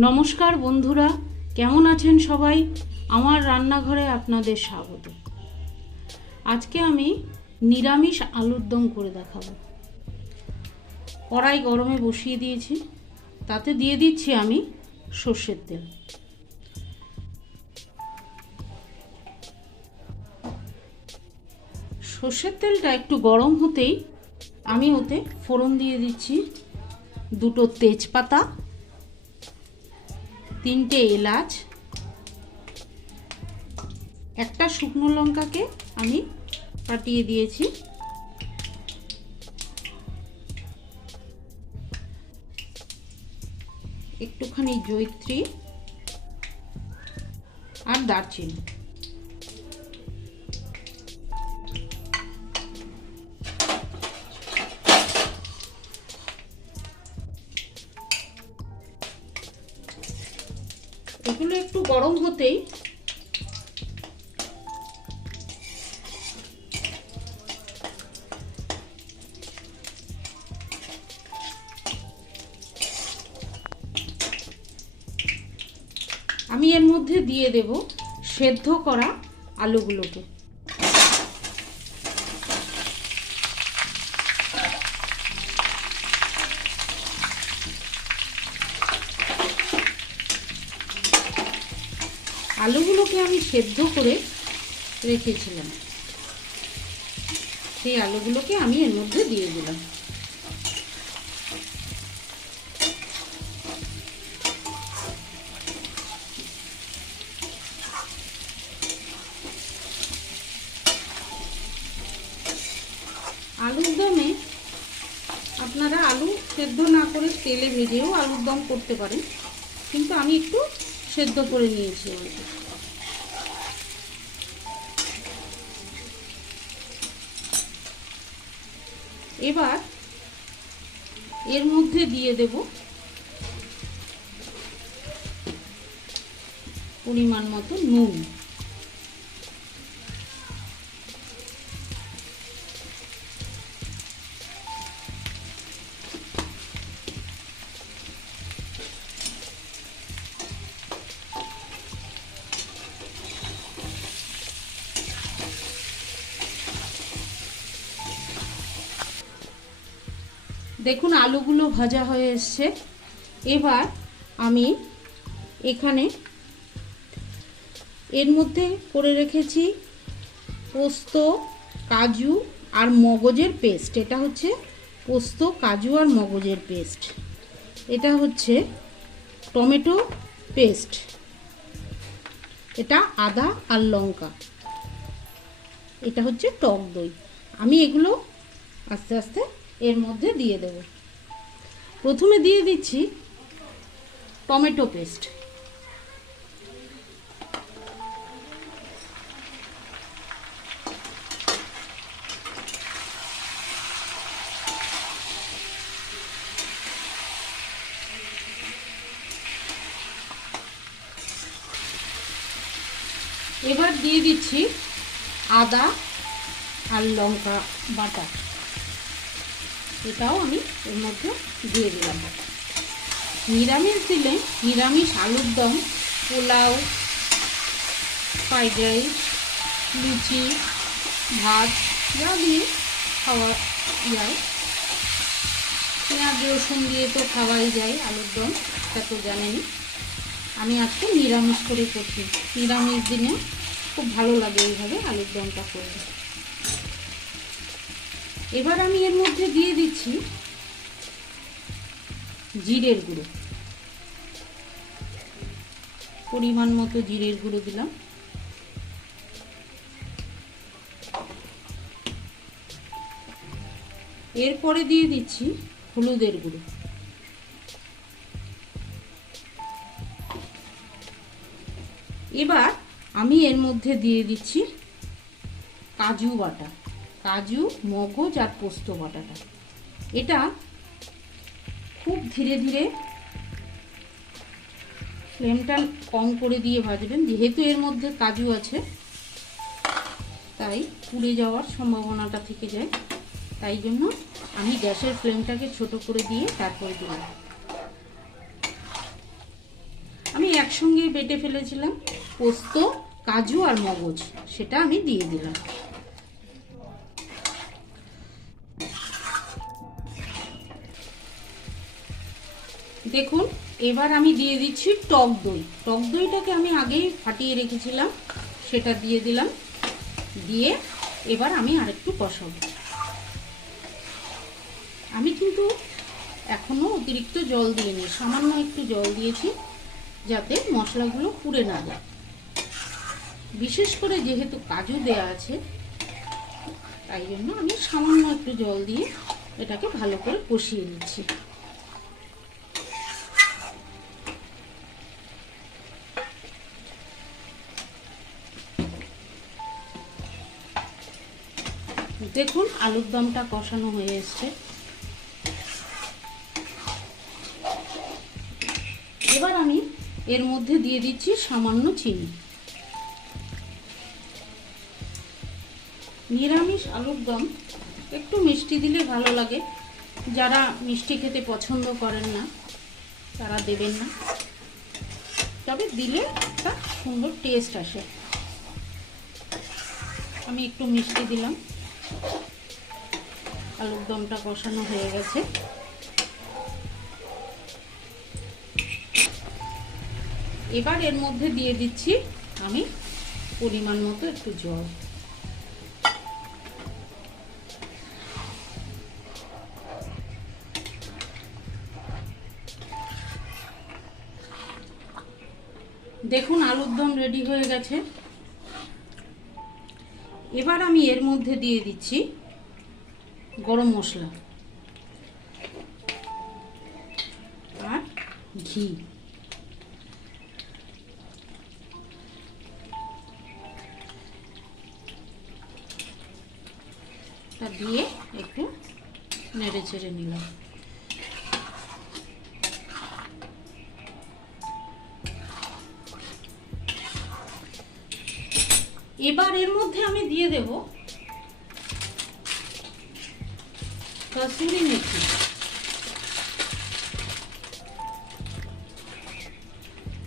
নমস্কার বন্ধুরা, কেমন আছেন সবাই? আমার রান্নাঘরে আপনাদের স্বাগত। আজকে আমি নিরামিষ আলুর দম করে দেখাবো। কড়াই গরমে বসিয়ে দিয়েছি, তাতে দিয়ে দিচ্ছি আমি সর্ষের তেল। সর্ষের তেলটা একটু গরম হতেই আমি ওতে ফোড়ন দিয়ে দিচ্ছি দুটো তেজপাতা, তিনটে এলাচ, একটা শুকনো লঙ্কাকে আমি কাটিয়ে দিয়েছি, একটুখানি জয়িত্রী আর দারচিনি। এগুলো একটু গরম হতেই আমি এর মধ্যে দিয়ে দেব সেদ্ধ করা আলুগুলোকে। আলুগুলোকে আমি সেদ্ধ করে রেখেছিলাম, সেই আলুগুলোকে আমি এর মধ্যে দিয়ে দিলাম। আলুর দমে আপনারা আলু সেদ্ধ না করে তেলে ভেজেও আলুর দম করতে পারেন, কিন্তু আমি একটু সেদ্ধ করে নিয়েছি। এবার এর মধ্যে দিয়ে দেব পরিমাণ মতো নুন। দেখুন আলুগুলো ভাজা হয়ে এসছে। এবার আমি এখানে এর মধ্যে করে রেখেছি পোস্ত, কাজু আর মগজের পেস্ট। এটা হচ্ছে পোস্ত, কাজু আর মগজের পেস্ট। এটা হচ্ছে টমেটো পেস্ট। এটা আদা আর লঙ্কা। এটা হচ্ছে টক দই। আমি এগুলো আস্তে আস্তে এর মধ্যে দিয়ে দেব। প্রথমে দিয়ে দিচ্ছি টমেটো পেস্ট। এবার দিয়ে দিচ্ছি আদা আর লঙ্কা বাটা। এটাও আমি এর মধ্যে দিয়ে দিলাম। নিরামিষ দিলে নিরামিষ আলুর দম, পোলাও, ফ্রাইড রাইস, লুচি, ভাত যা দিয়ে খাওয়া যায়। পেঁয়াজ রসুন দিয়ে তো খাওয়াই যায় আলুর দম, তা তো জানেনই। আমি আজকে নিরামিষ করে করছি। নিরামিষ দিনে খুব ভালো লাগে এইভাবে আলুর দমটা করতে। এবার আমি এর মধ্যে দিয়ে দিচ্ছি জিরের গুঁড়ো। পরিমাণ মতো জিরের গুঁড়ো দিলাম। এরপরে দিয়ে দিচ্ছি হলুদের গুঁড়ো। এবার আমি এর মধ্যে দিয়ে দিচ্ছি কাজু বাটা, কাজু, মগজ আর পোস্ত বাটাটা। এটা খুব ধীরে ধীরে ফ্লেমটা কম করে দিয়ে ভাজবেন, যেহেতু এর মধ্যে কাজু আছে তাই পুড়ে যাওয়ার সম্ভাবনাটা থেকে যায়। তাই জন্য আমি গ্যাসের ফ্লেমটাকে ছোট করে দিয়ে তারপরে দিলাম। একসঙ্গে বেটে ফেলেছিলাম, পোস্ত, কাজু আর মগজ, সেটা আমি দিয়ে দিলাম। দেখুন এবার আমি দিয়ে দিচ্ছি টক দই। টক দইটাকে আমি আগেই ফাটিয়ে রেখেছিলাম, সেটা দিয়ে দিলাম। দিয়ে এবার আমি আরেকটু কষাবো। আমি কিন্তু এখনো অতিরিক্ত জল দিইনি, সামান্য একটু জল দিয়েছি যাতে মশলাগুলো পুড়ে না যায়। বিশেষ করে যেহেতু কাজু দেয়া আছে তাই জন্য আমি সামান্য একটু জল দিয়ে এটাকে ভালো করে কষিয়ে নিচ্ছি। দেখুন আলুর দমটা কষানো হয়ে এসছে। এবার আমি এর মধ্যে দিয়ে দিচ্ছি সামান্য চিনি। নিরামিষ আলুর দম একটু মিষ্টি দিলে ভালো লাগে, যারা মিষ্টি খেতে পছন্দ করেন না তারা দেবেন না, তবে দিলে একটা সুন্দর টেস্ট আসে। আমি একটু মিষ্টি দিলাম। আলুর দমটা কষানো হয়ে গেছে। এবার এর মধ্যে দিয়ে দিচ্ছি আমি পরিমাণ মতো একটু জল। দেখুন আলুর দম রেডি হয়ে গেছে। এবার আমি এর মধ্যে দিয়ে দিচ্ছি গরম মশলা আর ঘি। তা দিয়ে একটু নেড়ে চেড়ে নিলাম। এবার এর মধ্যে আমি দিয়ে দেব কসুরি মেথি।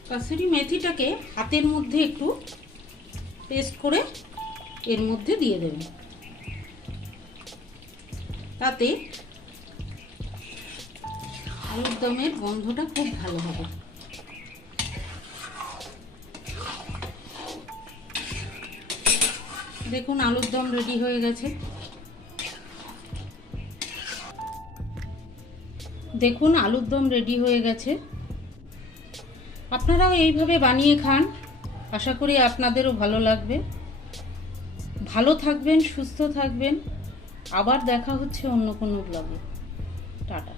কসুরি মেথিটাকে হাতের মধ্যে একটু পেস্ট করে এর মধ্যে দিয়ে দেবেন, তাতে আলুর দমের গন্ধটা খুব ভালো হবে। দেখুন আলুর দম রেডি হয়ে গেছে। দেখুন আলুর দম রেডি হয়ে গেছে। আপনারাও এইভাবে বানিয়ে খান, আশা করি আপনাদেরও ভালো লাগবে। ভালো থাকবেন, সুস্থ থাকবেন। আবার দেখা হচ্ছে অন্য কোনো ব্লগে। টাটা।